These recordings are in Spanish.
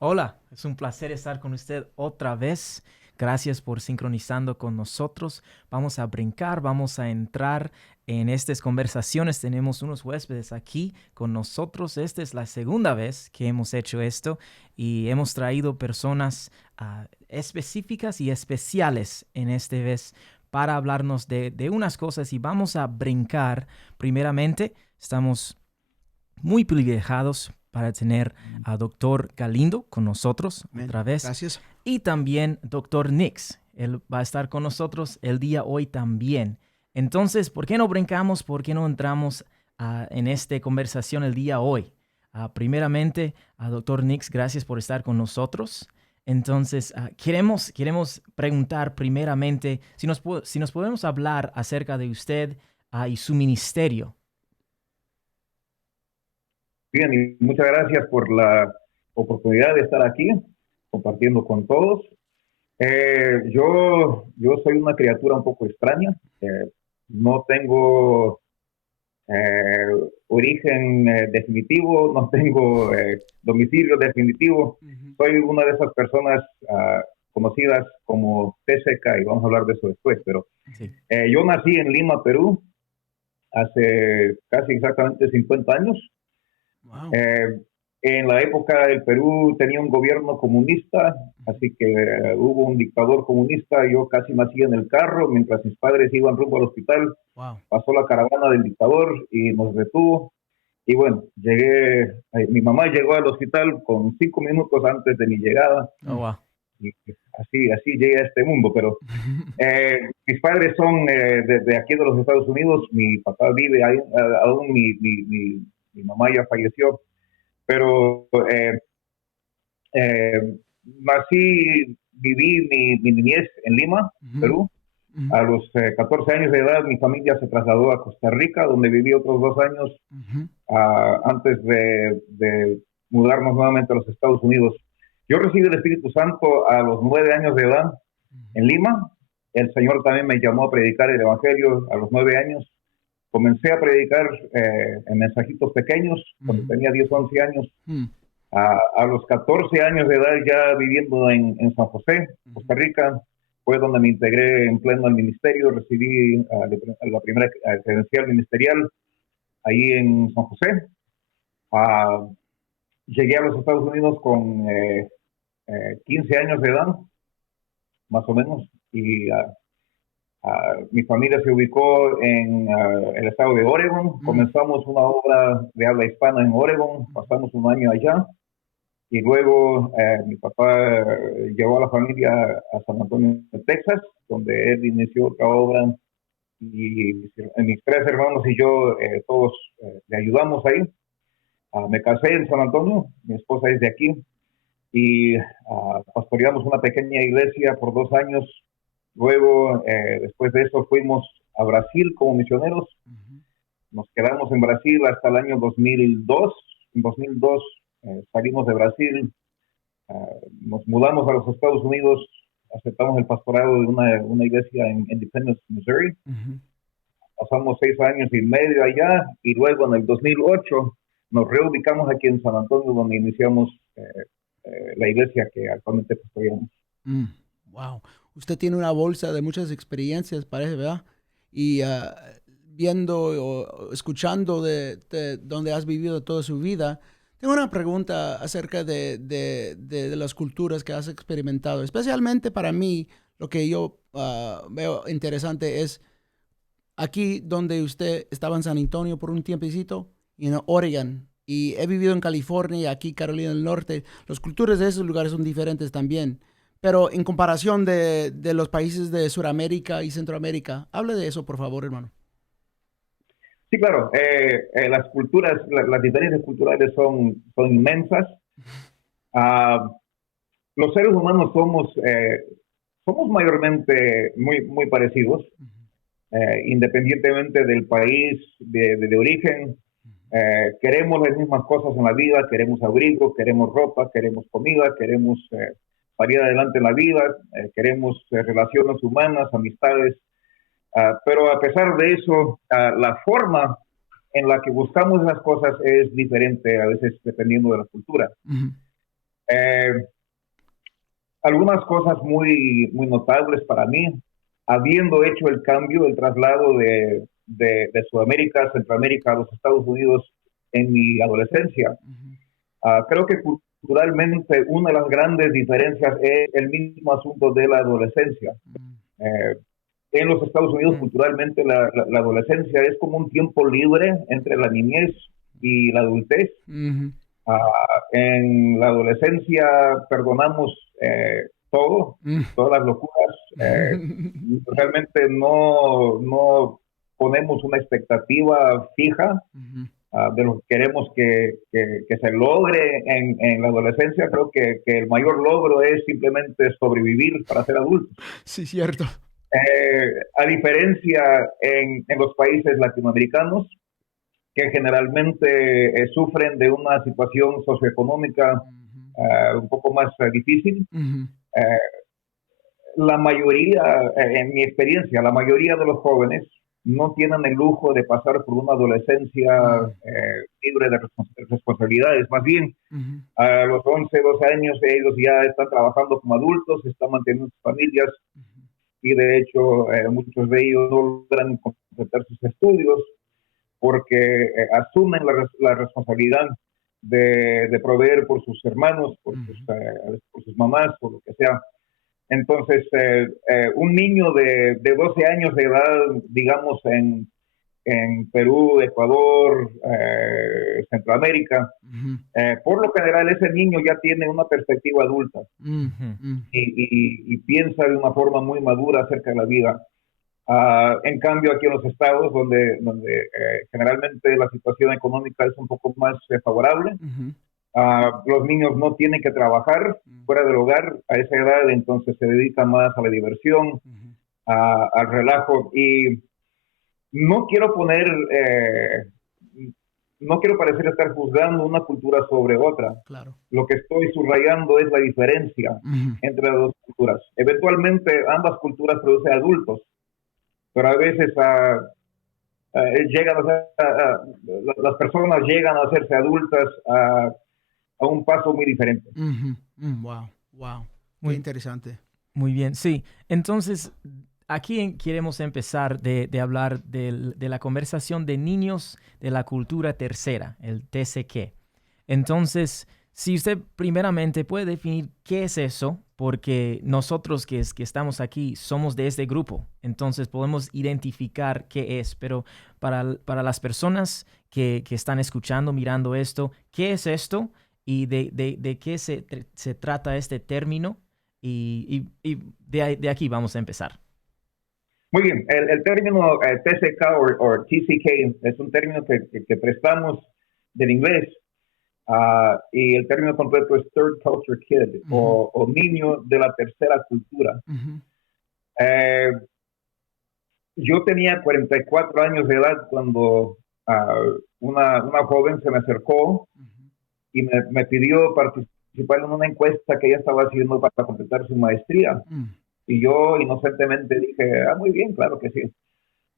Hola, es un placer estar con usted otra vez. Gracias por sincronizando con nosotros. Vamos a brincar, vamos a entrar en estas conversaciones. Tenemos unos huéspedes aquí con nosotros. Esta es la segunda vez que hemos hecho esto y hemos traído personas específicas y especiales en esta vez para hablarnos de unas cosas y vamos a brincar. Primeramente, estamos muy privilegiados para tener a doctor Galindo con nosotros Amén. otra vez Gracias. y también doctor Nix. Él va a estar con nosotros el día hoy también. Entonces, ¿por qué no brincamos? ¿Por qué no entramos en esta conversación el día hoy? Primeramente, a doctor Nix, gracias por estar con nosotros. Entonces, queremos preguntar primeramente si nos podemos hablar acerca de usted y su ministerio. Bien, y muchas gracias por la oportunidad de estar aquí compartiendo con todos. Yo soy una criatura un poco extraña. No tengo origen definitivo, no tengo domicilio definitivo. Soy una de esas personas conocidas como TCK y vamos a hablar de eso después. Pero Sí. yo nací en Lima, Perú, hace casi exactamente 50 años. Wow. En la época el Perú tenía un gobierno comunista, así que hubo un dictador comunista. Yo casi nací en el carro mientras mis padres iban rumbo al hospital. Wow. Pasó la caravana del dictador y nos detuvo. Y bueno, mi mamá llegó al hospital con 5 minutos antes de mi llegada. Oh, wow. Y así llegué a este mundo. Pero mis padres son de aquí de los Estados Unidos. Mi papá vive ahí, aún mi mamá ya falleció. Pero viví mi niñez en Lima, Perú. A los 14 años de edad mi familia se trasladó a Costa Rica, donde viví otros 2 años antes de mudarnos nuevamente a los Estados Unidos. Yo recibí el Espíritu Santo a los 9 años de edad en Lima. El Señor también me llamó a predicar el Evangelio a los 9 años. Comencé a predicar en mensajitos pequeños cuando tenía 10, 11 años. A los 14 años de edad, ya viviendo en San José, Costa Rica, fue donde me integré en pleno al ministerio. Recibí la primera credencial ministerial ahí en San José. Llegué a los Estados Unidos con 15 años de edad, más o menos, y mi familia se ubicó en el estado de Oregon. Comenzamos una obra de habla hispana en Oregon, pasamos un año allá y luego mi papá llevó a la familia a San Antonio, Texas, donde él inició otra obra y mis 3 hermanos y yo todos le ayudamos ahí. Me casé en San Antonio, mi esposa es de aquí y pastoreamos una pequeña iglesia por 2 años. Luego, después de eso, fuimos a Brasil como misioneros. Nos quedamos en Brasil hasta el año 2002. En 2002 salimos de Brasil, nos mudamos a los Estados Unidos, aceptamos el pastorado de una iglesia en Independence, Missouri. Pasamos 6 años y medio allá y luego en el 2008 nos reubicamos aquí en San Antonio, donde iniciamos la iglesia que actualmente pastoreamos. Wow. Usted tiene una bolsa de muchas experiencias, parece, ¿verdad? Y viendo o escuchando de donde has vivido toda su vida, tengo una pregunta acerca de las culturas que has experimentado. Especialmente para mí, lo que yo veo interesante es aquí donde usted estaba en San Antonio por un tiempecito y en Oregon. Y he vivido en California y aquí Carolina del Norte. Las culturas de esos lugares son diferentes también. Pero en comparación de los países de Sudamérica y Centroamérica, hable de eso, por favor, hermano. Sí, claro. Las diferencias culturales son inmensas. Los seres humanos somos mayormente muy parecidos, independientemente del país de origen. Queremos las mismas cosas en la vida, queremos abrigo, queremos ropa, queremos comida, queremos salir adelante en la vida, queremos relaciones humanas, amistades, pero a pesar de eso, la forma en la que buscamos esas cosas es diferente a veces dependiendo de la cultura. Eh, Algunas cosas muy notables para mí, habiendo hecho el cambio, el traslado de Sudamérica, Centroamérica a los Estados Unidos en mi adolescencia. Creo que culturalmente una de las grandes diferencias es el mismo asunto de la adolescencia. Eh, en los Estados Unidos, culturalmente, la adolescencia es como un tiempo libre entre la niñez y la adultez. En la adolescencia perdonamos todo, todas las locuras. Realmente no ponemos una expectativa fija de lo que queremos que se logre en la adolescencia. Creo que el mayor logro es simplemente sobrevivir para ser adultos. Sí, cierto. A diferencia en los países latinoamericanos, que generalmente sufren de una situación socioeconómica un poco más difícil. La mayoría, en mi experiencia, la mayoría de los jóvenes no tienen el lujo de pasar por una adolescencia libre de responsabilidades. Más bien, a los 11, 12 años, ellos ya están trabajando como adultos, están manteniendo sus familias, y de hecho muchos de ellos no logran completar sus estudios porque asumen la responsabilidad de proveer por sus hermanos, por sus mamás, por lo que sea. Entonces, un niño de 12 años de edad, digamos, en Perú, Ecuador, Centroamérica, por lo general ese niño ya tiene una perspectiva adulta y piensa de una forma muy madura acerca de la vida. En cambio, aquí en los estados, donde generalmente la situación económica es un poco más favorable, los niños no tienen que trabajar fuera del hogar a esa edad, entonces se dedican más a la diversión, al relajo. Y no quiero no quiero parecer estar juzgando una cultura sobre otra. Claro. Lo que estoy subrayando es la diferencia entre las dos culturas. Eventualmente ambas culturas producen adultos, pero a veces las personas llegan a hacerse adultas a un paso muy diferente. Wow. Muy interesante. Muy bien, sí. Entonces, aquí queremos empezar de hablar de la conversación de niños de la cultura tercera, el TCK. Entonces, si usted primeramente puede definir qué es eso, porque nosotros que estamos aquí somos de este grupo, entonces podemos identificar qué es, pero para las personas que están escuchando, mirando esto, ¿qué es esto? Y de qué se trata este término, y de aquí vamos a empezar. Muy bien, el término TCK o TCK es un término que prestamos del inglés, y el término completo es Third Culture Kid, o niño de la tercera cultura. Yo tenía 44 años de edad cuando una joven se me acercó y me pidió participar en una encuesta que ella estaba haciendo para completar su maestría. Y yo inocentemente dije, muy bien, claro que sí.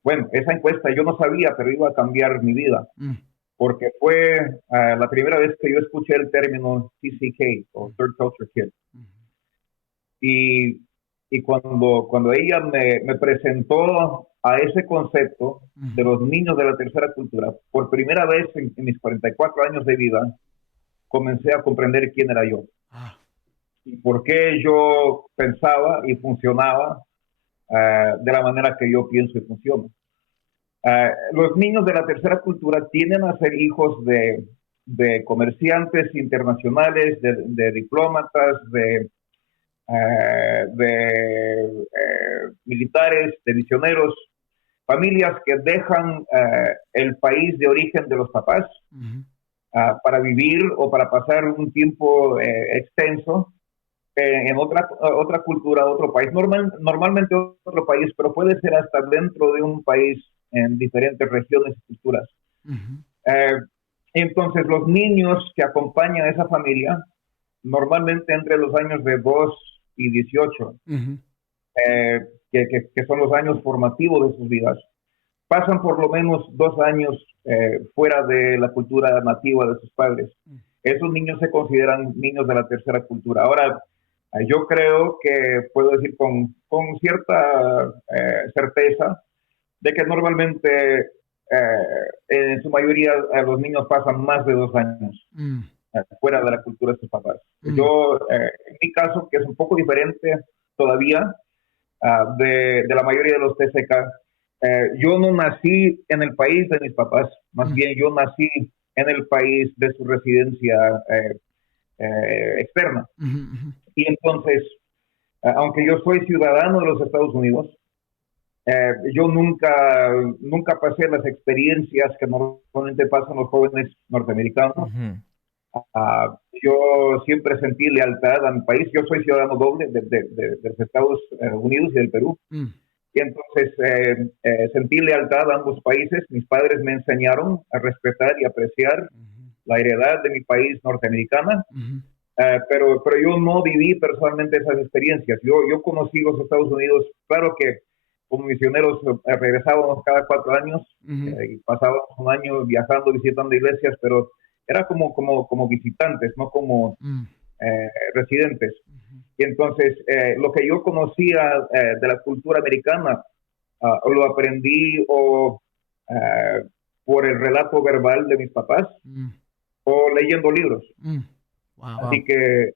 Bueno, esa encuesta yo no sabía, pero iba a cambiar mi vida. Porque fue la primera vez que yo escuché el término TCK, o Third Culture Kid. Y cuando ella me presentó a ese concepto de los niños de la tercera cultura, por primera vez en mis 44 años de vida, comencé a comprender quién era yo. Y por qué yo pensaba y funcionaba de la manera que yo pienso y funciono. Los niños de la tercera cultura tienden a ser hijos de comerciantes internacionales, de diplomatas, de militares, de misioneros, familias que dejan el país de origen de los papás para vivir o para pasar un tiempo extenso en otra cultura, otro país, normalmente otro país, pero puede ser hasta dentro de un país en diferentes regiones y culturas. Entonces, los niños que acompañan a esa familia, normalmente entre los años de 2 y 18, que son los años formativos de sus vidas, pasan por lo menos 2 años fuera de la cultura nativa de sus padres. esos niños se consideran niños de la tercera cultura. Ahora, yo creo que puedo decir con cierta certeza de que normalmente en su mayoría los niños pasan más de 2 años fuera de la cultura de sus papás. Yo, en mi caso, que es un poco diferente todavía de la mayoría de los TCK, yo no nací en el país de mis papás, más bien yo nací en el país de su residencia externa. Y entonces, aunque yo soy ciudadano de los Estados Unidos, yo nunca pasé las experiencias que normalmente pasan los jóvenes norteamericanos. Yo siempre sentí lealtad a mi país. Yo soy ciudadano doble de los Estados Unidos y del Perú. Y entonces sentí lealtad a ambos países. Mis padres me enseñaron a respetar y apreciar la heredad de mi país norteamericana. Pero yo no viví personalmente esas experiencias. Yo conocí los Estados Unidos, claro que como misioneros regresábamos cada 4 años y pasábamos un año viajando, visitando iglesias, pero era como visitantes, no como residentes. Y entonces lo que yo conocía de la cultura americana lo aprendí por el relato verbal de mis papás o leyendo libros. Así que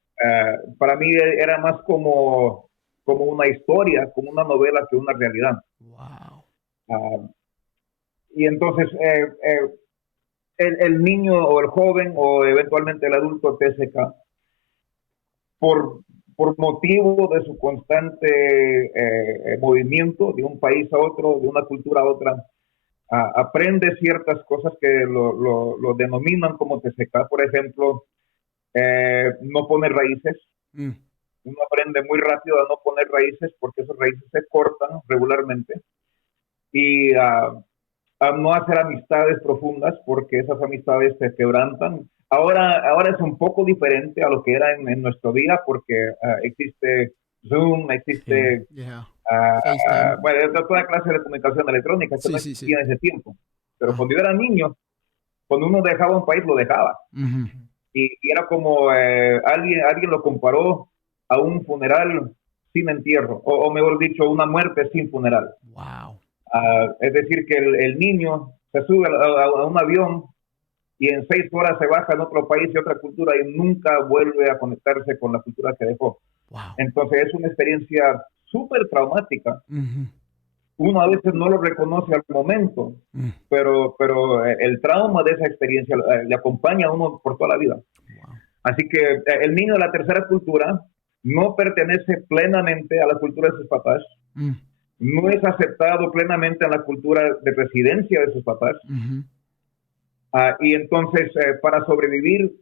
para mí era más como una historia, como una novela que una realidad. Y entonces el niño o el joven o eventualmente el adulto TCK, por motivo de su constante movimiento de un país a otro, de una cultura a otra, aprende ciertas cosas que lo denominan como TCK. Por ejemplo, no poner raíces. Uno aprende muy rápido a no poner raíces porque esas raíces se cortan regularmente. Y a no hacer amistades profundas porque esas amistades se quebrantan. Ahora es un poco diferente a lo que era en nuestro día porque existe Zoom, existe bueno, toda clase de comunicación electrónica que no existía en ese tiempo. Pero cuando yo era niño, cuando uno dejaba un país, lo dejaba. Y era como alguien lo comparó a un funeral sin entierro, o mejor dicho, una muerte sin funeral. Es decir, que el niño se sube a un avión y en 6 horas se baja en otro país y otra cultura y nunca vuelve a conectarse con la cultura que dejó. Entonces es una experiencia súper traumática. Uno a veces no lo reconoce al momento, pero el trauma de esa experiencia le acompaña a uno por toda la vida. Así que el niño de la tercera cultura no pertenece plenamente a la cultura de sus papás, no es aceptado plenamente en la cultura de residencia de sus papás, y entonces para sobrevivir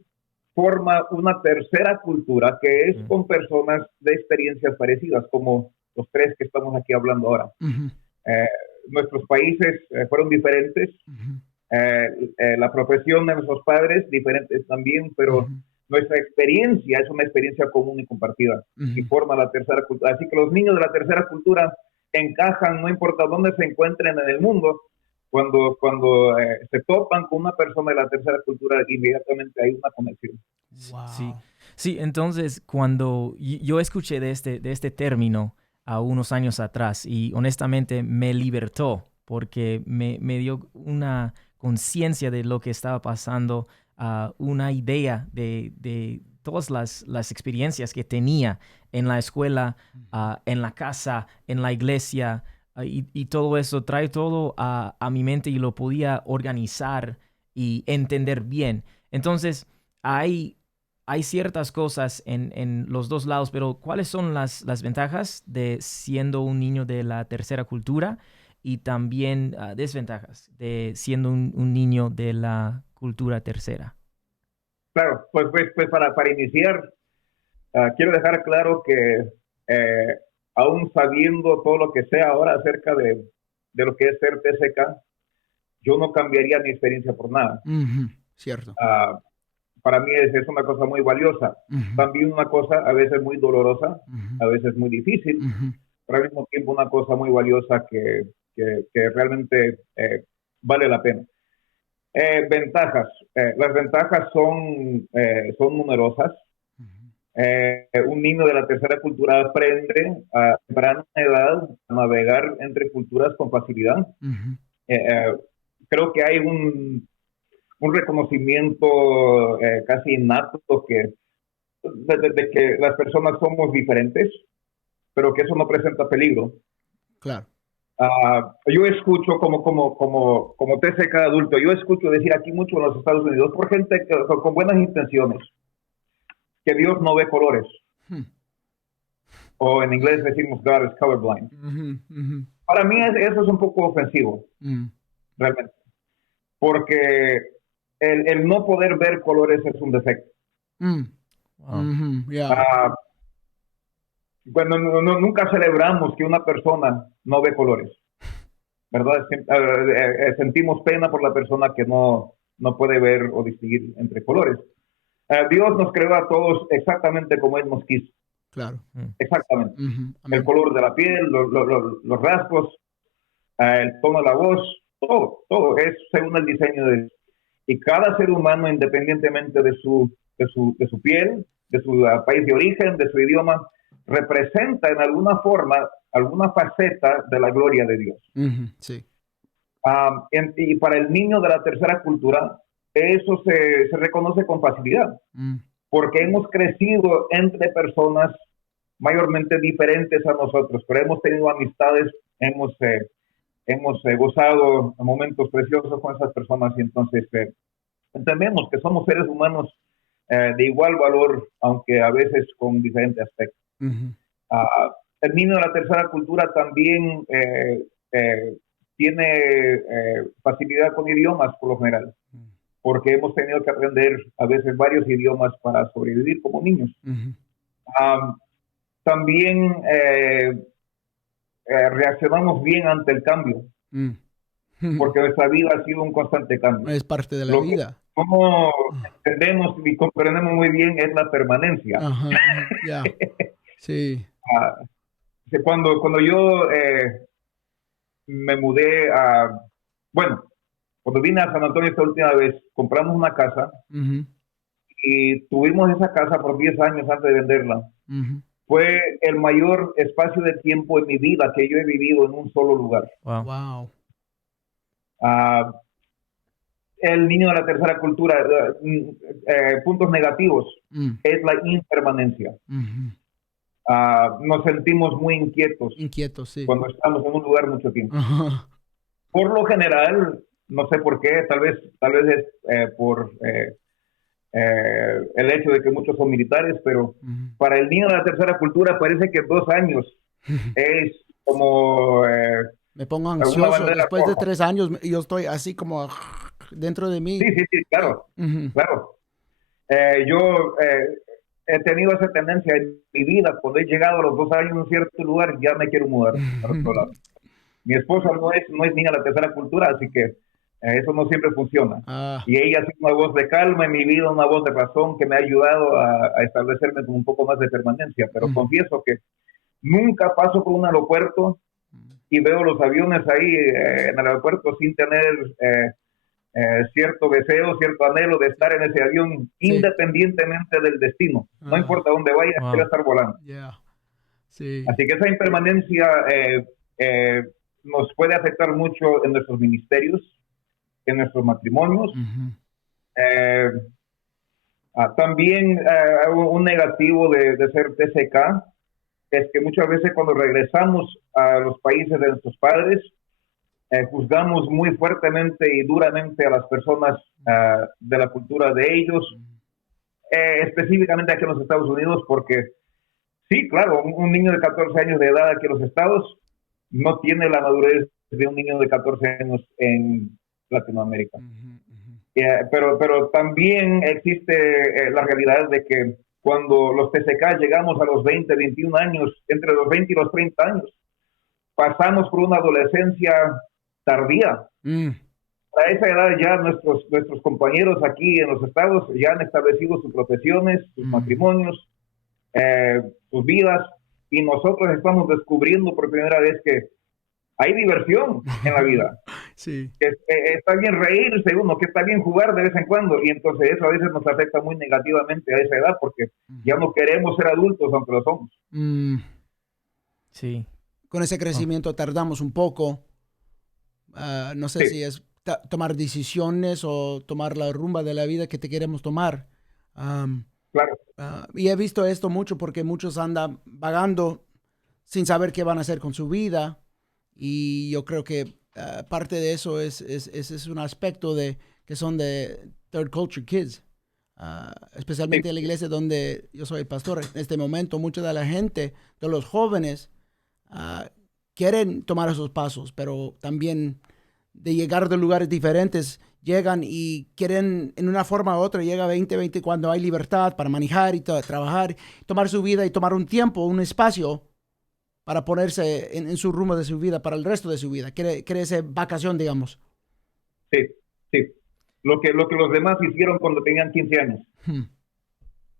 forma una tercera cultura que es con personas de experiencias parecidas, como los 3 que estamos aquí hablando ahora. Nuestros países fueron diferentes, la profesión de nuestros padres diferentes también, pero nuestra experiencia es una experiencia común y compartida y forma la tercera cultura. Así que los niños de la tercera cultura encajan, no importa dónde se encuentren en el mundo, cuando se topan con una persona de la tercera cultura, inmediatamente hay una conexión. Sí, entonces cuando yo escuché de este término a unos años atrás y honestamente me libertó porque me dio una conciencia de lo que estaba pasando, una idea de todas las experiencias que tenía en la escuela, en la casa, en la iglesia, y todo eso trae todo a mi mente y lo podía organizar y entender bien. Entonces hay ciertas cosas en los dos lados, pero ¿cuáles son las ventajas de siendo un niño de la tercera cultura y también desventajas de siendo un niño de la cultura tercera? Claro, pues para iniciar, quiero dejar claro que aún sabiendo todo lo que sé ahora acerca de lo que es ser TCK, yo no cambiaría mi experiencia por nada. Cierto. Para mí es una cosa muy valiosa. También una cosa a veces muy dolorosa, a veces muy difícil, pero al mismo tiempo una cosa muy valiosa que realmente vale la pena. Ventajas. Las ventajas son numerosas. Un niño de la tercera cultura aprende a temprana edad a navegar entre culturas con facilidad. Creo que hay un reconocimiento casi innato de que las personas somos diferentes, pero que eso no presenta peligro. Claro. Yo escucho como TCK adulto, yo escucho decir aquí mucho en los Estados Unidos por gente con buenas intenciones, que Dios no ve colores. O en inglés decimos God is colorblind. Para mí eso es un poco ofensivo, realmente. Porque el no poder ver colores es un defecto. Bueno, nunca celebramos que una persona no ve colores, ¿verdad? Sentimos pena por la persona que no puede ver o distinguir entre colores. Dios nos creó a todos exactamente como Él nos quiso. Claro. Exactamente. El color de la piel, los rasgos, el tono de la voz, todo es según el diseño de Dios. Y cada ser humano, independientemente de su piel, de su país de origen, de su idioma, representa en alguna forma, alguna faceta de la gloria de Dios. Sí. Y para el niño de la tercera cultura, eso se reconoce con facilidad, porque hemos crecido entre personas mayormente diferentes a nosotros, pero hemos tenido amistades, hemos gozado momentos preciosos con esas personas, y entonces entendemos que somos seres humanos de igual valor, aunque a veces con diferentes aspectos. El niño de la tercera cultura también tiene facilidad con idiomas por lo general, porque hemos tenido que aprender a veces varios idiomas para sobrevivir como niños. También reaccionamos bien ante el cambio, porque nuestra vida ha sido un constante cambio. Es parte de la vida. Como entendemos y comprendemos muy bien es la permanencia. Sí. Cuando yo me mudé cuando vine a San Antonio esta última vez, compramos una casa y tuvimos esa casa por 10 años antes de venderla. Fue el mayor espacio de tiempo en mi vida que yo he vivido en un solo lugar. Wow. El niño de la tercera cultura, puntos negativos, es la impermanencia. Nos sentimos muy inquietos. Sí. Cuando estamos en un lugar mucho tiempo. Por lo general, no sé por qué, tal vez es por el hecho de que muchos son militares, pero para el niño de la tercera cultura parece que 2 años es como... me pongo ansioso. Después de 3 años, yo estoy así como dentro de mí. Sí, claro. Claro. Yo he tenido esa tendencia en mi vida. Cuando he llegado a los 2 años en un cierto lugar, ya me quiero mudar para otro lado. Mi esposa no es niña de la tercera cultura, así que eso no siempre funciona. Y ella ha sido una voz de calma en mi vida, una voz de razón que me ha ayudado a establecerme con un poco más de permanencia. Pero confieso que nunca paso por un aeropuerto y veo los aviones ahí en el aeropuerto sin tener cierto deseo, cierto anhelo de estar en ese avión, independientemente del destino. No importa dónde vaya, quiero estar volando. Sí. Así que esa impermanencia nos puede afectar mucho en nuestros ministerios, en nuestros matrimonios. También un negativo de ser TCK es que muchas veces cuando regresamos a los países de nuestros padres, juzgamos muy fuertemente y duramente a las personas de la cultura de ellos, específicamente aquí en los Estados Unidos, porque sí, claro, un niño de 14 años de edad aquí en los Estados no tiene la madurez de un niño de 14 años en Latinoamérica. Pero también existe la realidad de que cuando los TCK llegamos a los 20, 21 años, entre los 20 y los 30 años, pasamos por una adolescencia tardía. A esa edad ya nuestros compañeros aquí en los estados ya han establecido sus profesiones, sus matrimonios, sus vidas, y nosotros estamos descubriendo por primera vez que hay diversión en la vida. Sí. que está bien reírse uno, que está bien jugar de vez en cuando, y entonces eso a veces nos afecta muy negativamente a esa edad, porque ya no queremos ser adultos aunque lo somos. Sí. Con ese crecimiento tardamos un poco. No sé Sí, si es tomar decisiones o tomar la rumba de la vida que te queremos tomar. claro. Y he visto esto mucho porque muchos andan vagando sin saber qué van a hacer con su vida. Y yo creo que parte de eso es un aspecto de que son de third culture kids. Especialmente Sí, en la iglesia donde yo soy pastor. En este momento, mucha de la gente, de los jóvenes, quieren tomar esos pasos, pero también de llegar de lugares diferentes, llegan y quieren en una forma u otra, llega 2020 cuando hay libertad para manejar y trabajar, tomar su vida y tomar un tiempo, un espacio para ponerse en su rumbo de su vida, para el resto de su vida. Quiere esa vacación, digamos. sí, sí. Lo que los demás hicieron cuando tenían 15 años.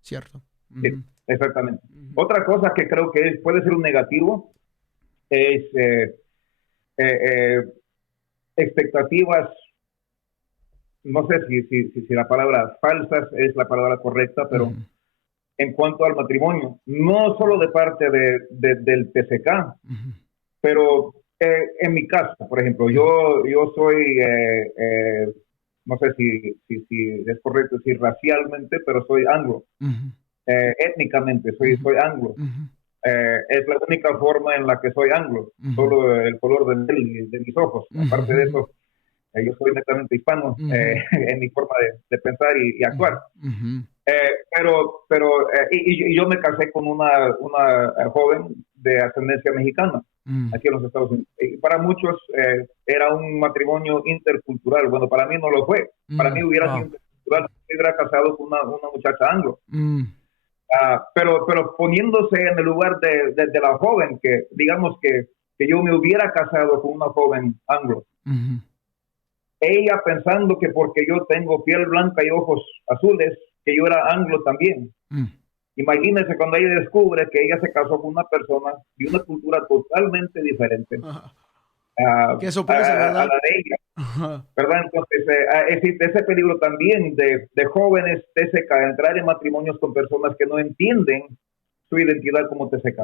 Cierto. Sí, exactamente. Otra cosa que creo que puede ser un negativo es expectativas, no sé si la palabra falsas es la palabra correcta, pero en cuanto al matrimonio, no solo de parte del TCK, pero en mi caso, por ejemplo, yo soy, no sé si es correcto decir racialmente, pero soy anglo. Étnicamente soy anglo. Es la única forma en la que soy anglo, solo el color de mis ojos. Aparte de eso, yo soy netamente hispano en mi forma de pensar y actuar. Y yo me casé con una joven de ascendencia mexicana aquí en los Estados Unidos. Y para muchos era un matrimonio intercultural. Bueno, para mí no lo fue. Para mí hubiera sido intercultural si hubiera casado con una muchacha anglo. Pero poniéndose en el lugar de la joven, que digamos que yo me hubiera casado con una joven anglo, ella pensando que porque yo tengo piel blanca y ojos azules, que yo era anglo también. Imagínense cuando ella descubre que ella se casó con una persona de una cultura totalmente diferente Qué sorpresa, a ¿verdad? la de ella. ¿Verdad? Entonces, existe ese peligro también de jóvenes TCK entrar en matrimonios con personas que no entienden su identidad como TCK.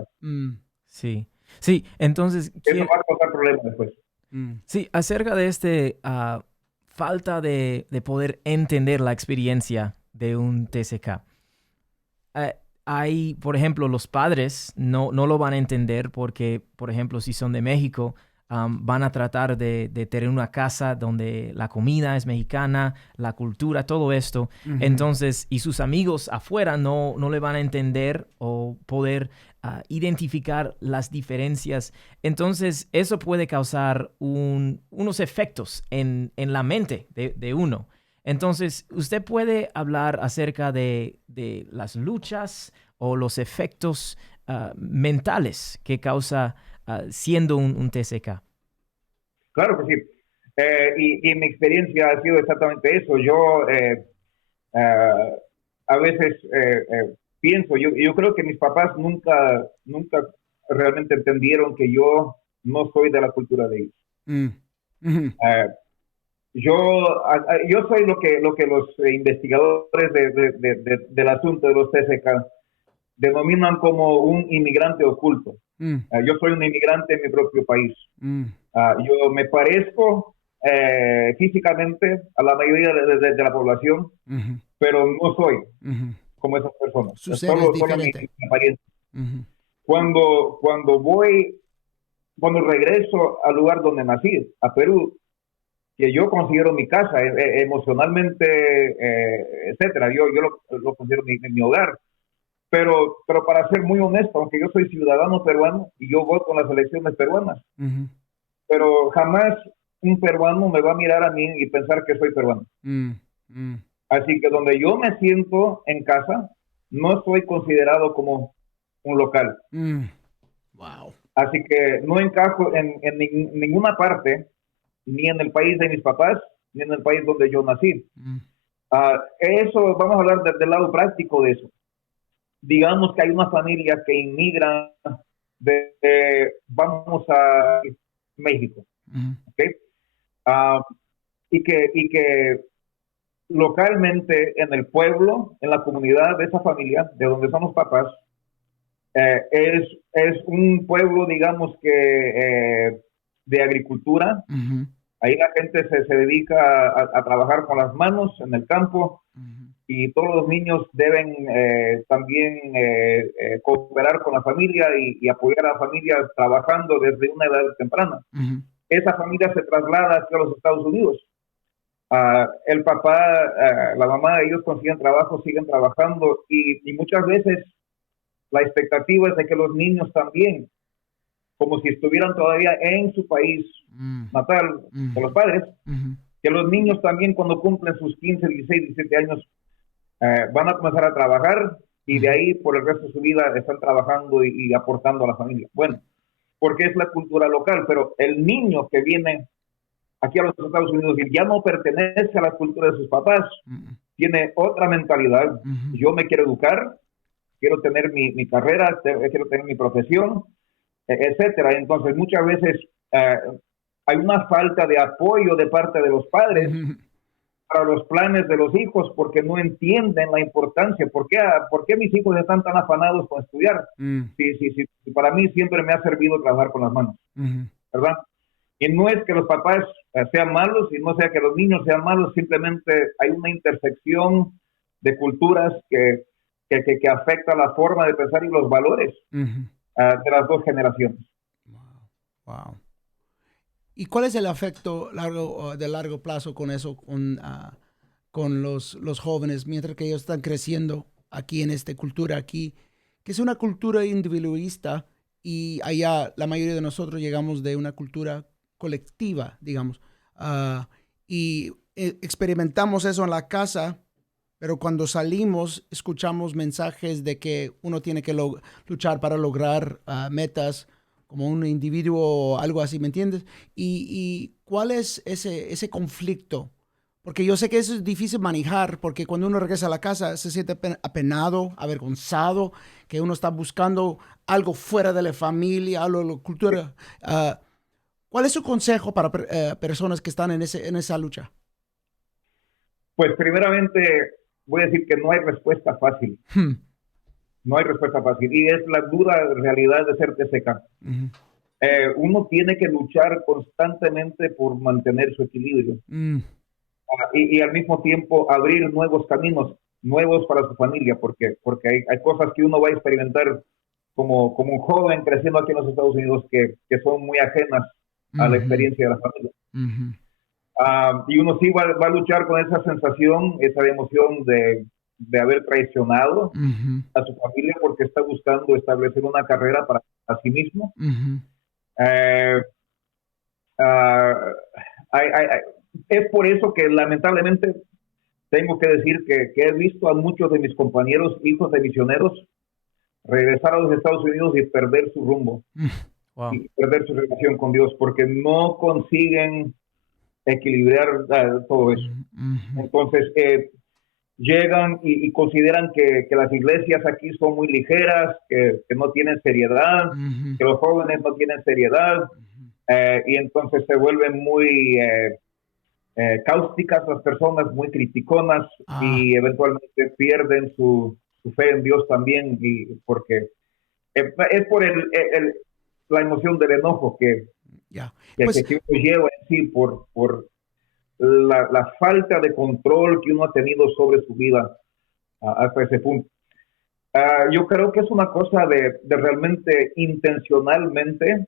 Sí. Sí, entonces, Eso va a causar problemas después. sí, acerca de falta de poder entender la experiencia de un TCK. Hay, por ejemplo, los padres no lo van a entender porque, por ejemplo, si son de México, van a tratar de tener una casa donde la comida es mexicana, la cultura, todo esto. Entonces, y sus amigos afuera no le van a entender o poder identificar las diferencias. Entonces, eso puede causar unos efectos en la mente de uno. Entonces, ¿usted puede hablar acerca de las luchas o los efectos mentales que causa siendo un TCK? Claro que sí. Y mi experiencia ha sido exactamente eso. Yo a veces pienso, yo creo que mis papás nunca realmente entendieron que yo no soy de la cultura de ellos. Eh, yo soy lo que los investigadores del asunto de los TCK denominan como un inmigrante oculto. Yo soy un inmigrante en mi propio país. Yo me parezco físicamente a la mayoría de la población, pero no soy como esas personas. Su ser es Solo diferente. mi apariencia. Cuando regreso al lugar donde nací, a Perú, que yo considero mi casa emocionalmente, etcétera, yo lo considero mi hogar. Pero para ser muy honesto, aunque yo soy ciudadano peruano y yo voto en las elecciones peruanas, pero jamás un peruano me va a mirar a mí y pensar que soy peruano. Así que donde yo me siento en casa, no soy considerado como un local. Wow. Así que no encajo en ninguna parte, ni en el país de mis papás, ni en el país donde yo nací. Eso, vamos a hablar del lado práctico de eso. Digamos que hay una familia que inmigra vamos a México, ¿okay? Ah, y que localmente en el pueblo, en la comunidad de esa familia, de donde son los papás, es un pueblo, digamos que de agricultura. Ujú, Ahí la gente se dedica a trabajar con las manos en el campo ujú, y todos los niños deben también cooperar con la familia y apoyar a la familia trabajando desde una edad temprana. ujú, Esa familia se traslada hacia los Estados Unidos. El papá, la mamá, ellos consiguen trabajo, siguen trabajando y muchas veces la expectativa es de que los niños también, como si estuvieran todavía en su país natal con los padres, ujú, que los niños también cuando cumplen sus 15, 16, 17 años van a comenzar a trabajar y de ujú, ahí por el resto de su vida están trabajando y aportando a la familia. Bueno, porque es la cultura local, pero el niño que viene aquí a los Estados Unidos y ya no pertenece a la cultura de sus papás, ujú, tiene otra mentalidad. ujú, Yo me quiero educar, quiero tener mi carrera, quiero tener mi profesión, etcétera. Entonces, muchas veces eh, hay una falta de apoyo de parte de los padres ujú, para los planes de los hijos porque no entienden la importancia. ¿Por qué mis hijos están tan afanados con estudiar? ujú, Sí, para mí siempre me ha servido trabajar con las manos, ujú. ¿verdad? Y no es que los papás sean malos y no sea que los niños sean malos, simplemente hay una intersección de culturas que afecta la forma de pensar y los valores Ujú. de las dos generaciones. Wow. Wow. ¿Y cuál es el efecto de largo plazo con eso, con los jóvenes, mientras que ellos están creciendo aquí en esta cultura aquí, que es una cultura individualista y allá la mayoría de nosotros llegamos de una cultura colectiva, digamos, ah, y experimentamos eso en la casa, pero cuando salimos escuchamos mensajes de que uno tiene que luchar para lograr metas como un individuo o algo así, ¿me entiendes? Y ¿cuál es ese conflicto? Porque yo sé que eso es difícil manejar, porque cuando uno regresa a la casa se siente apenado, avergonzado, que uno está buscando algo fuera de la familia, algo de la cultura. ¿Cuál es su consejo para personas que están en esa lucha? Pues primeramente voy a decir que no hay respuesta fácil, Hmm. no hay respuesta fácil y es la dura realidad de ser TCK. Ujú. Uno tiene que luchar constantemente por mantener su equilibrio Mm, y al mismo tiempo abrir nuevos caminos, nuevos para su familia, porque hay cosas que uno va a experimentar como un joven creciendo aquí en los Estados Unidos que son muy ajenas a la ujú, experiencia de la familia. ujú, Y uno sí va a luchar con esa sensación, esa emoción de haber traicionado ujú, a su familia porque está buscando establecer una carrera para sí mismo. ujú, Eh, ah, es por eso que lamentablemente tengo que decir que he visto a muchos de mis compañeros, hijos de misioneros, regresar a los Estados Unidos y perder su rumbo mm. Wow. y perder su relación con Dios porque no consiguen equilibrar todo eso. Ujú, ujú, Entonces, llegan y consideran que las iglesias aquí son muy ligeras, que no tienen seriedad, ujú, que los jóvenes no tienen seriedad, ujú. y entonces se vuelven muy cáusticas las personas, muy criticonas Ah, y eventualmente pierden su fe en Dios también, y porque es por la emoción del enojo ya. Pues que uno lleva en sí por la falta de control que uno ha tenido sobre su vida hasta ese punto. Yo creo que es una cosa de realmente intencionalmente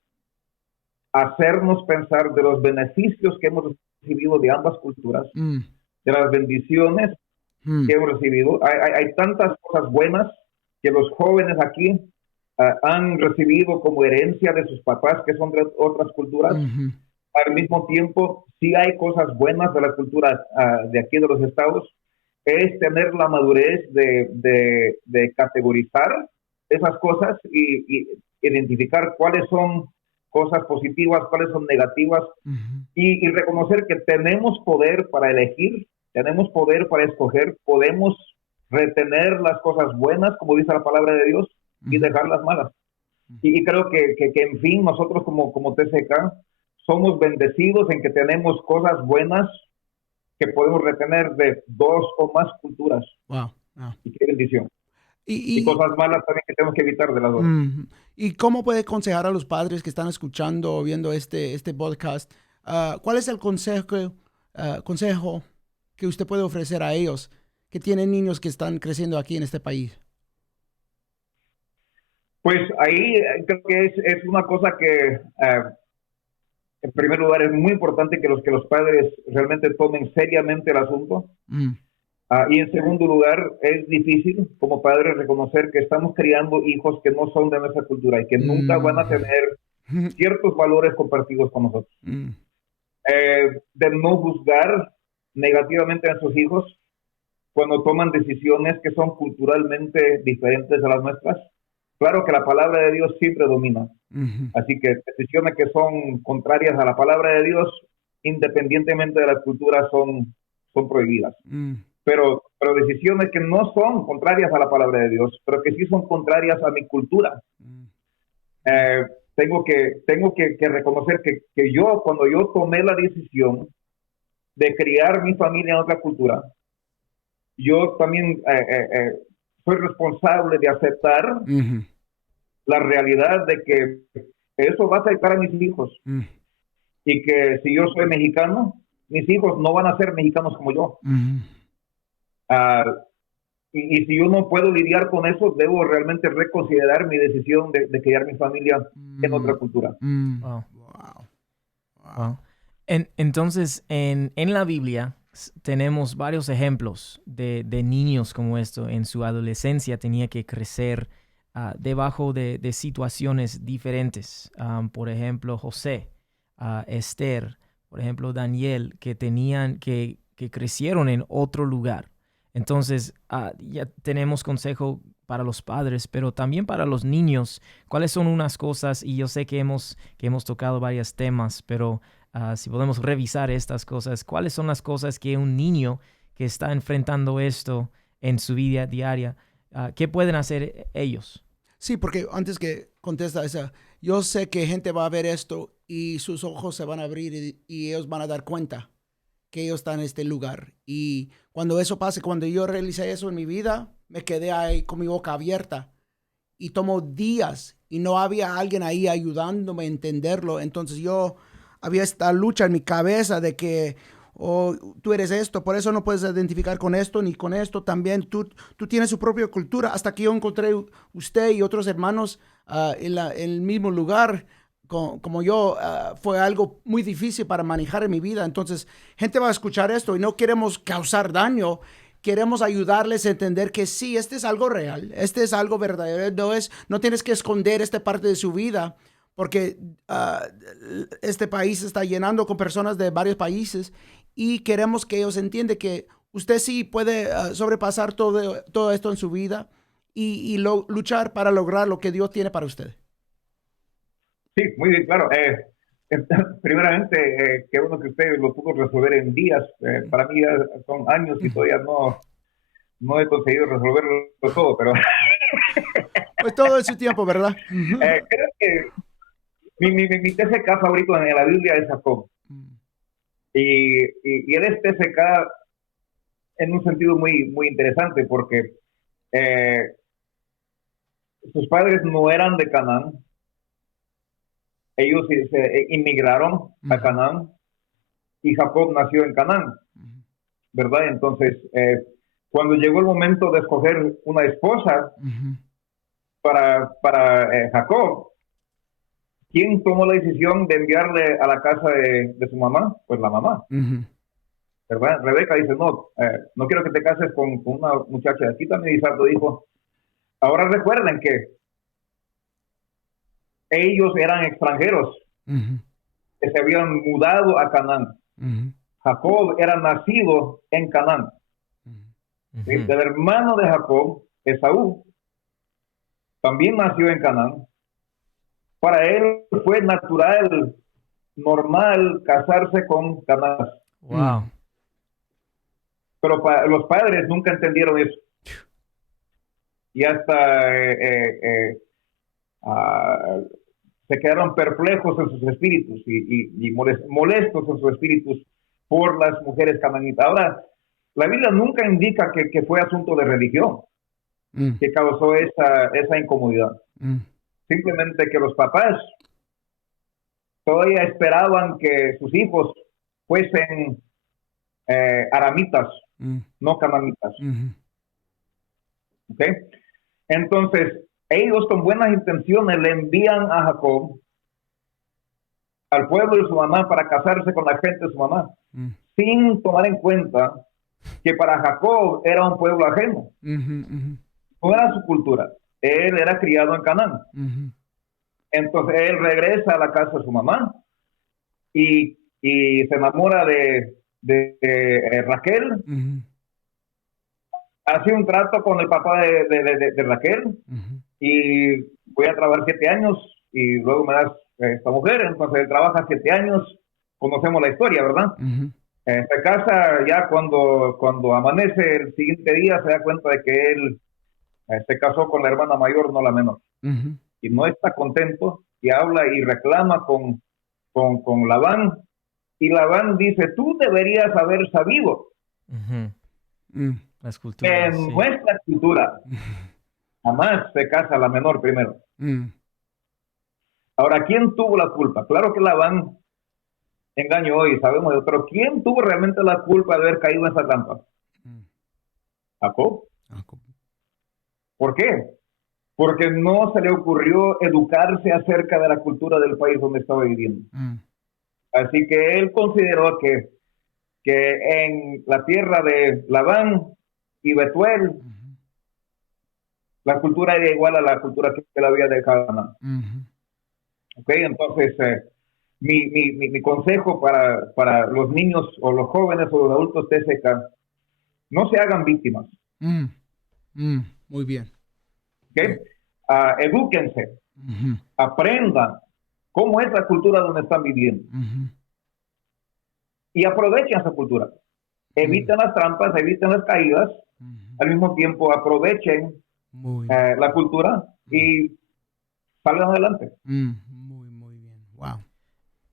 hacernos pensar de los beneficios que hemos recibido de ambas culturas, mm, de las bendiciones mm, que hemos recibido. Hay tantas cosas buenas que los jóvenes aquí han recibido como herencia de sus papás que son de otras culturas. ujú, Al mismo tiempo, sí hay cosas buenas de la cultura de aquí de los estados, es tener la madurez de categorizar esas cosas y identificar cuáles son cosas positivas, cuáles son negativas ujú, y reconocer que tenemos poder para elegir, tenemos poder para escoger, podemos retener las cosas buenas, como dice la palabra de Dios, y ujú, dejar las malas. Y creo que en fin, nosotros como TCK somos bendecidos en que tenemos cosas buenas que podemos retener de 2 o más culturas. Wow. Wow. Y qué bendición. Y Y, cosas malas también que tenemos que evitar de las dos. ¿Y cómo puede aconsejar a los padres que están escuchando o viendo este podcast? ¿Cuál es el consejo que usted puede ofrecer a ellos que tienen niños que están creciendo aquí en este país? Pues ahí creo que es una cosa que, en primer lugar, es muy importante que los padres realmente tomen seriamente el asunto. Y en segundo lugar, es difícil como padres reconocer que estamos criando hijos que no son de nuestra cultura y que nunca van a tener ciertos valores compartidos con nosotros. De no juzgar negativamente a sus hijos cuando toman decisiones que son culturalmente diferentes a las nuestras. Claro que la palabra de Dios siempre domina. Así que decisiones que son contrarias a la palabra de Dios, independientemente de la cultura, son prohibidas. Pero decisiones que no son contrarias a la palabra de Dios, pero que sí son contrarias a mi cultura. Tengo que reconocer que yo, cuando yo tomé la decisión de criar mi familia en otra cultura, yo también soy responsable de aceptar la realidad de que eso va a afectar a mis hijos. Y que si yo soy mexicano, mis hijos no van a ser mexicanos como yo. Y si yo no puedo lidiar con eso, debo realmente reconsiderar mi decisión de criar mi familia en otra cultura. Wow. Wow. Entonces, en la Biblia tenemos varios ejemplos de niños como esto. En su adolescencia tenía que crecer debajo de situaciones diferentes. Por ejemplo, José, Esther, por ejemplo, Daniel, que crecieron en otro lugar. Entonces, ya tenemos consejo para los padres, pero también para los niños. ¿Cuáles son unas cosas? Y yo sé que hemos tocado varios temas, pero si podemos revisar estas cosas, ¿cuáles son las cosas que un niño que está enfrentando esto en su vida diaria, qué pueden hacer ellos? Sí, porque antes que contesta esa, yo sé que gente va a ver esto y sus ojos se van a abrir y ellos van a dar cuenta que ellos están en este lugar. Y cuando eso pase, cuando yo realicé eso en mi vida, me quedé ahí con mi boca abierta y tomó días y no había alguien ahí ayudándome a entenderlo. Entonces yo había esta lucha en mi cabeza de que tú eres esto, por eso no puedes identificar con esto ni con esto. También tú tienes su propia cultura. Hasta que yo encontré usted y otros hermanos en el mismo lugar como yo, fue algo muy difícil para manejar en mi vida. Entonces, gente va a escuchar esto y no queremos causar daño. Queremos ayudarles a entender que sí, este es algo real, este es algo verdadero. No tienes que esconder esta parte de su vida, porque este país se está llenando con personas de varios países y queremos que ellos entiendan que usted sí puede sobrepasar todo esto en su vida y luchar para lograr lo que Dios tiene para usted. Sí, muy bien, claro. Primeramente, qué bueno que usted lo pudo resolver en días. Para mí ya son años y todavía no he conseguido resolverlo todo, pero... Pues todo es su tiempo, ¿verdad? Creo que mi TCK favorito en la Biblia es Jacob. Y él es TCK en un sentido muy, muy interesante, porque sus padres no eran de Canaán. Ellos se inmigraron a Canaán y Jacob nació en Canaán, ¿verdad? Entonces, cuando llegó el momento de escoger una esposa para Jacob, ¿quién tomó la decisión de enviarle a la casa de su mamá? Pues la mamá, ¿verdad? Rebeca dice, no quiero que te cases con una muchacha. Aquí también Isaac dijo, ahora recuerden que ellos eran extranjeros que se habían mudado a Canaán. Jacob era nacido en Canaán. El hermano de Jacob, Esaú, también nació en Canaán. Para él fue natural, normal, casarse con Canaán. Wow. Pero los padres nunca entendieron eso. Y hasta se quedaron perplejos en sus espíritus y molestos en sus espíritus por las mujeres cananitas. Ahora, la Biblia nunca indica que fue asunto de religión que causó esa incomodidad. Simplemente que los papás todavía esperaban que sus hijos fuesen aramitas, no cananitas. ¿Okay? Entonces, ellos con buenas intenciones le envían a Jacob al pueblo de su mamá para casarse con la gente de su mamá, sin tomar en cuenta que para Jacob era un pueblo ajeno. No era su cultura. Él era criado en Canaán. Entonces él regresa a la casa de su mamá y se enamora de Raquel. Hace un trato con el papá de Raquel y voy a trabajar 7 años y luego me das esta mujer. Entonces él trabaja 7 años. Conocemos la historia, ¿verdad? Se casa ya cuando amanece el siguiente día, se da cuenta de que él se casó con la hermana mayor, no la menor. Y no está contento y habla y reclama con Labán. Y Labán dice, tú deberías haber sabido Las culturas, que en nuestra cultura jamás se casa la menor primero. Ahora, ¿quién tuvo la culpa? Claro que Labán engañó y sabemos de otro. Pero ¿quién tuvo realmente la culpa de haber caído en esa trampa? Jacob. ¿Por qué? Porque no se le ocurrió educarse acerca de la cultura del país donde estaba viviendo. Así que él consideró que en la tierra de Labán y Betuel, la cultura era igual a la cultura que él había dejado. Entonces, mi consejo para los niños o los jóvenes o los adultos TCK, no se hagan víctimas. Muy bien. Edúquense, aprendan cómo es la cultura donde están viviendo y aprovechen esa cultura. Eviten las trampas, eviten las caídas, al mismo tiempo aprovechen la cultura y salgan adelante. Muy bien. Wow.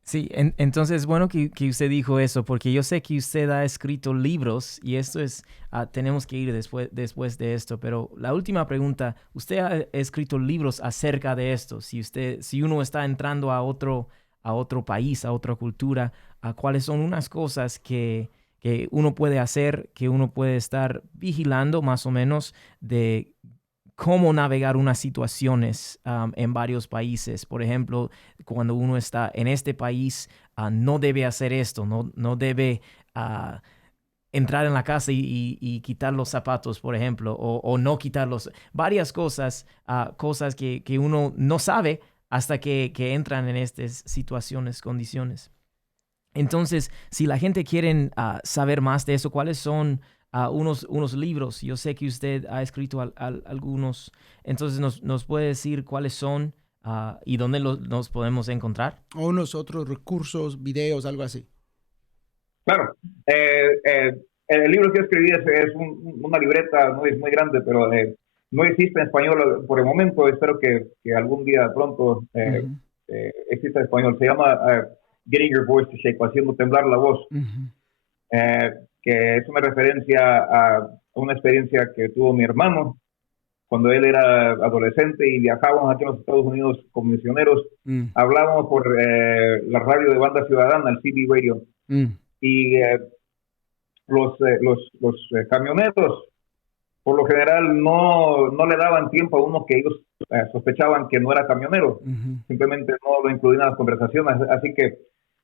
Sí, entonces bueno que usted dijo eso, porque yo sé que usted ha escrito libros y esto es, tenemos que ir después de esto, pero la última pregunta, usted ha escrito libros acerca de esto, si uno está entrando a otro país, a otra cultura, ¿cuáles son unas cosas que uno puede hacer, que uno puede estar vigilando más o menos de cómo navegar unas situaciones en varios países? Por ejemplo, cuando uno está en este país, no debe hacer esto, no debe entrar en la casa y quitar los zapatos, por ejemplo, o no quitarlos. Varias cosas, cosas que uno no sabe hasta que entran en estas situaciones, condiciones. Entonces, si la gente quiere saber más de eso, ¿cuáles son unos libros? Yo sé que usted ha escrito algunos, entonces nos puede decir cuáles son y dónde nos podemos encontrar. O unos otros recursos, videos, algo así. Claro. El libro que escribí es una libreta, no es muy grande, pero no existe en español por el momento. Espero que algún día pronto exista en español. Se llama Getting Your Voice to Shake, haciendo temblar la voz. Que es una referencia a una experiencia que tuvo mi hermano cuando él era adolescente y viajábamos aquí en los Estados Unidos como misioneros. Hablábamos por la radio de Banda Ciudadana, el CB Radio, y los camioneros por lo general no le daban tiempo a uno que ellos sospechaban que no era camionero. Simplemente no lo incluían en las conversaciones. Así que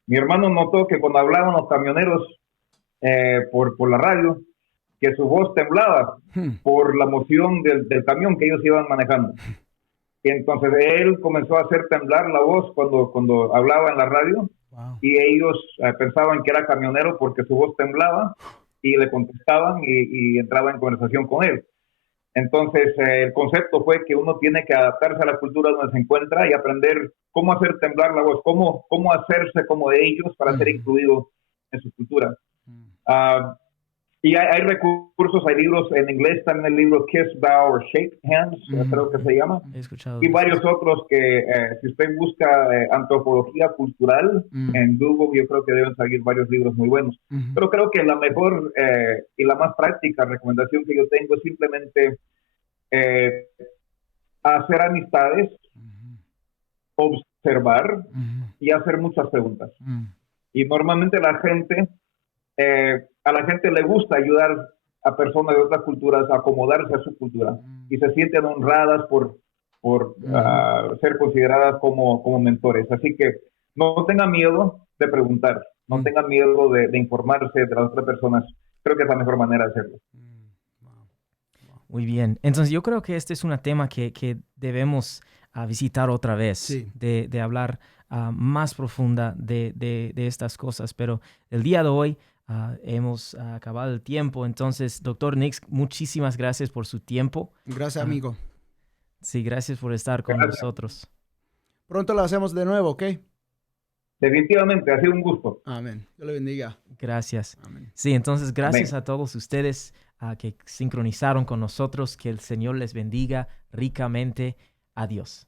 mi hermano notó que cuando hablaban los camioneros por la radio, que su voz temblaba por la moción del camión que ellos iban manejando. Y entonces él comenzó a hacer temblar la voz cuando hablaba en la radio. Wow. Y ellos pensaban que era camionero porque su voz temblaba y le contestaban y entraba en conversación con él. Entonces el concepto fue que uno tiene que adaptarse a la cultura donde se encuentra y aprender cómo hacer temblar la voz, cómo hacerse como de ellos para ser incluido en su cultura. Y hay recursos, hay libros en inglés, también el libro Kiss, Bow or Shake Hands, creo que se llama. He escuchado Y de varios eso. otros que si usted busca antropología cultural en Google, yo creo que deben salir varios libros muy buenos. Pero creo que la mejor y la más práctica recomendación que yo tengo es simplemente hacer amistades, observar y hacer muchas preguntas. Y normalmente a la gente le gusta ayudar a personas de otras culturas a acomodarse a su cultura y se sienten honradas por ser consideradas como mentores. Así que no tengan miedo de preguntar, no tengan miedo de informarse de las otras personas. Creo que es la mejor manera de hacerlo. Muy bien. Entonces yo creo que este es un tema que debemos visitar otra vez, Sí. de hablar más profunda de estas cosas. Pero el día de hoy hemos acabado el tiempo. Entonces, Dr. Nix, muchísimas gracias por su tiempo. Gracias, amigo. Sí, gracias por estar con Gracias. nosotros. Pronto lo hacemos de nuevo, ¿ok? Definitivamente, ha sido un gusto. Amén. Dios le bendiga. Gracias. Amén. Sí, entonces gracias Amén. a todos ustedes que sincronizaron con nosotros. Que el Señor les bendiga ricamente. Adiós.